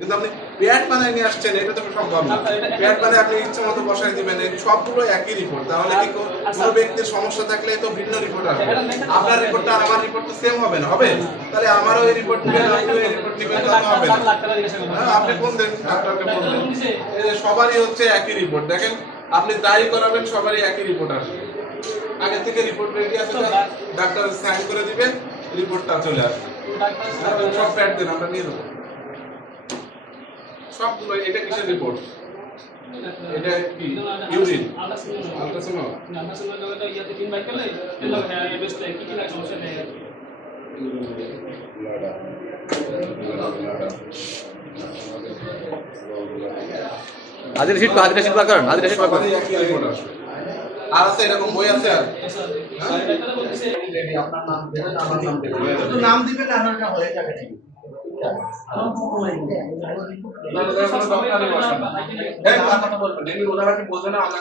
কিন্তু আপনি প্যাড বানায় নিয়ে আসছেন এটা তো সম্ভব না। আচ্ছা, প্যাড বানায় আপনি ইচ্ছে মতো বসায় দিবেন সবগুলো একই রিপোর্ট তাহলে কি আচ্ছা। কোনো ব্যক্তির সমস্যা থাকলে তো ভিন্ন রিপোর্ট আসবে। আপনার রিপোর্টটা আর আমার রিপোর্ট তো সেম হবে না হবে? তাহলে আমারও এই রিপোর্ট নেবেন আপনিও এই রিপোর্ট নেবেন ডাক্তার হবে না। হ্যাঁ, আপনি কোন দেন? ডাক্তারকে যে সবারই হচ্ছে একই রিপোর্ট দেখেন আপনি যাই করাবেন সবারই একই রিপোর্ট আসবে। আগে থেকে রিপোর্ট রেডি আছে ডাক্তার সাইন করে দিবেন রিপোর্টটা চলে আসবে। হ্যাঁ, সব প্যাড দেন আমরা নিয়ে দেবো সবগুলো এটা কিসের রিপোর্ট এটা কি ইউরিন শীট করেন আসবে আর আছে এরকম বই আছে আর আপনার নাম দেবেন আমার নাম দেবেন নাম দিবেন না ওটা হয়ে যাবে নাকি না, না। হ্যাঁ, কথা বলবেন। এমনি ওনারা কি বলবে না আমাকে